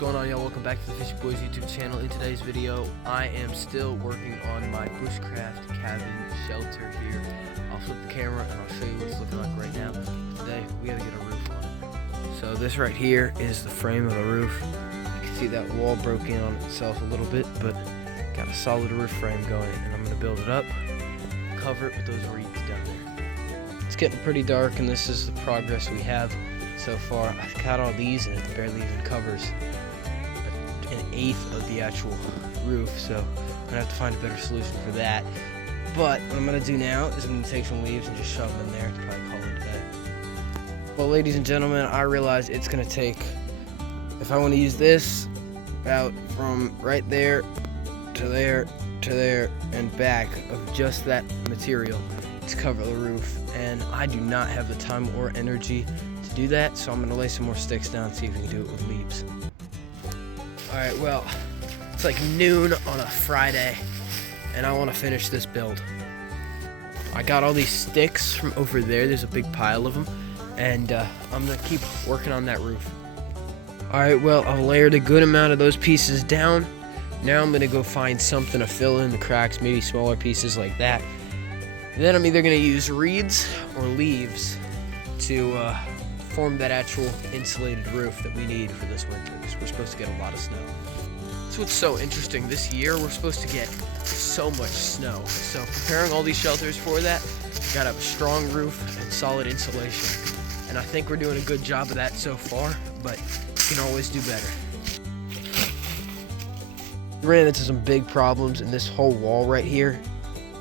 going on, y'all? Welcome back to the Fishy Boys YouTube channel. In today's video, I am still working on my bushcraft cabin shelter here. I'll flip the camera and I'll show you what it's looking like right now. Today, we gotta get a roof on it. So this right here is the frame of the roof. You can see that wall broke in on itself a little bit, but got a solid roof frame going, and I'm gonna build it up, cover it with those reeds down there. It's getting pretty dark, and this is the progress we have so far. I've cut all these and it barely even covers an eighth of the actual roof, so I'm gonna have to find a better solution for that. But what I'm gonna do now is I'm gonna take some leaves and just shove them in there and probably call it a day. Well, ladies and gentlemen, I realize it's gonna take, if I want to use this about from right there to there to there and back of just that material to cover the roof, and I do not have the time or energy to do that, so I'm going to lay some more sticks down and see if we can do it with leaves. Alright, well, it's like noon on a Friday, and I want to finish this build. I got all these sticks from over there, there's a big pile of them, and I'm going to keep working on that roof. Alright, well, I've layered a good amount of those pieces down. Now I'm going to go find something to fill in the cracks, maybe smaller pieces like that. Then I'm either going to use reeds or leaves to form that actual insulated roof that we need for this winter, because we're supposed to get a lot of snow. That's what's so interesting. This year we're supposed to get so much snow. So preparing all these shelters for that, we gotta have a strong roof and solid insulation. And I think we're doing a good job of that so far, but you can always do better. We ran into some big problems, and this whole wall right here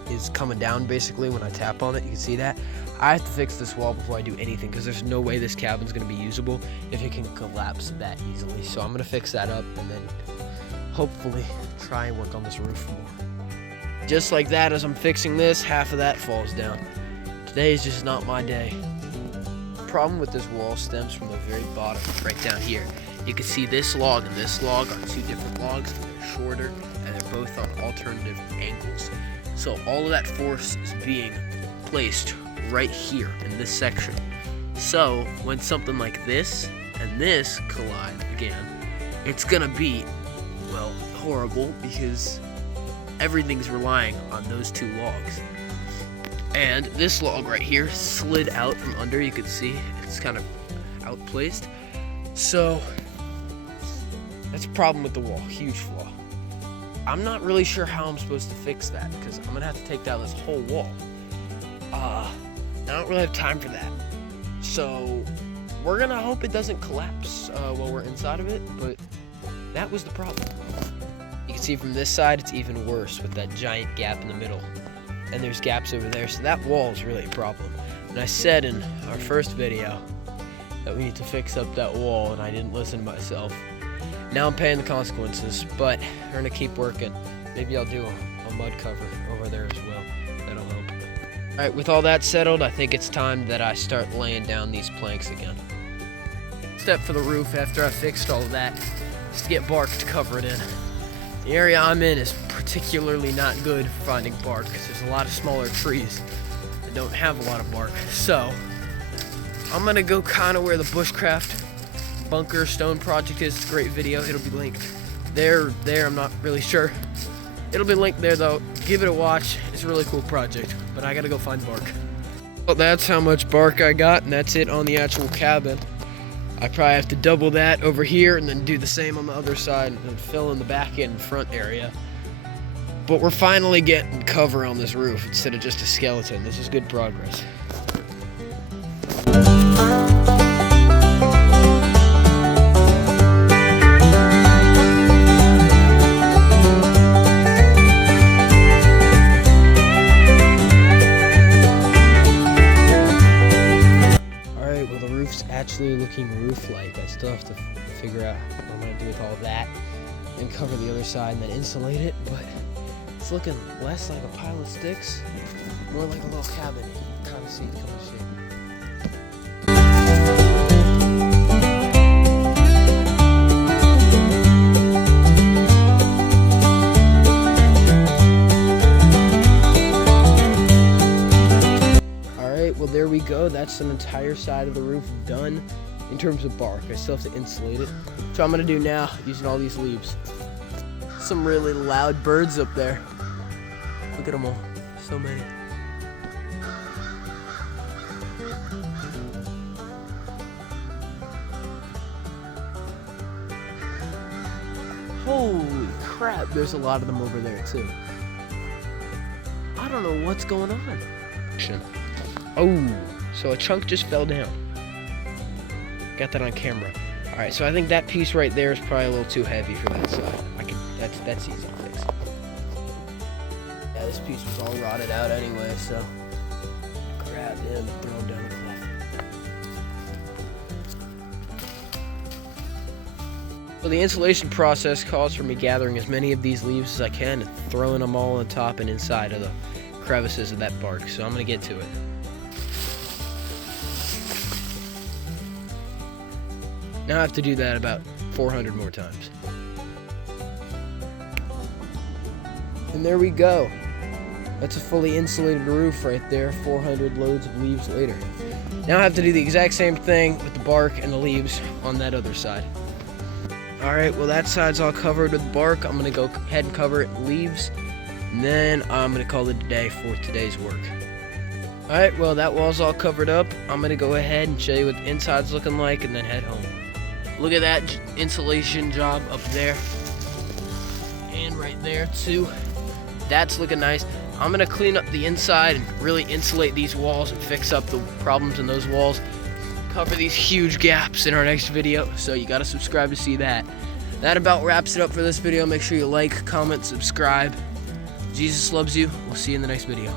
is coming down basically when I tap on it. You can see that. I have to fix this wall before I do anything, because there's no way this cabin's going to be usable if it can collapse that easily. So I'm going to fix that up and then hopefully try and work on this roof more. Just like that, as I'm fixing this, half of that falls down. Today is just not my day. The problem with this wall stems from the very bottom, right down here. You can see this log and this log are two different logs, and they're shorter, and they're both on alternative angles. So all of that force is being placed right here in this section. So when something like this and this collide again, it's gonna be, well, horrible, because everything's relying on those two logs. And this log right here slid out from under. You can see it's kind of outplaced. So that's a problem with the wall, huge flaw. I'm not really sure how I'm supposed to fix that, because I'm gonna have to take down this whole wall. I don't really have time for that. So we're gonna hope it doesn't collapse while we're inside of it, but that was the problem. You can see from this side it's even worse with that giant gap in the middle, and there's gaps over there, so that wall is really a problem. And I said in our first video that we need to fix up that wall, and I didn't listen to myself. Now I'm paying the consequences, but we're gonna keep working. Maybe I'll do a mud cover over there as well. That'll help. All right, with all that settled, I think it's time that I start laying down these planks again. Step for the roof after I fixed all of that is to get bark to cover it in. The area I'm in is particularly not good for finding bark, because there's a lot of smaller trees that don't have a lot of bark. So I'm gonna go kind of where the bushcraft bunker stone project is. It's a great video. It'll be linked there, I'm not really sure. It'll be linked there though. Give it a watch. It's a really cool project, but I gotta go find bark. Well, that's how much bark I got, and that's it on the actual cabin. I probably have to double that over here and then do the same on the other side and fill in the back and front area. But we're finally getting cover on this roof instead of just a skeleton. This is good progress. Actually looking roof-like. I still have to figure out what I'm going to do with all of that and cover the other side and then insulate it, but it's looking less like a pile of sticks, more like a little cabin. You can kind of see it coming to shape. Well, there we go. That's an entire side of the roof done. in terms of bark. I still have to insulate it. So I'm gonna do now, using all these leaves. Some really loud birds up there. Look at them all, so many. Holy crap, there's a lot of them over there too. I don't know what's going on. Oh, so a chunk just fell down. Got that on camera. All right, so I think that piece right there is probably a little too heavy for that side. That's easy to fix. Yeah, this piece was all rotted out anyway, so grab him and throw him down the cliff. So the insulation process calls for me gathering as many of these leaves as I can and throwing them all on top and inside of the crevices of that bark. So I'm gonna get to it. Now I have to do that about 400 more times. And there we go. That's a fully insulated roof right there, 400 loads of leaves later. Now I have to do the exact same thing with the bark and the leaves on that other side. All right, well that side's all covered with bark. I'm gonna go ahead and cover it with leaves, and then I'm gonna call it a day for today's work. All right, well that wall's all covered up. I'm gonna go ahead and show you what the inside's looking like and then head home. Look at that insulation job up there, and right there too. That's looking nice. I'm gonna clean up the inside and really insulate these walls and fix up the problems in those walls. Cover these huge gaps in our next video, so you gotta subscribe to see that. That about wraps it up for this video. Make sure you like, comment, subscribe. Jesus loves you. We'll see you in the next video.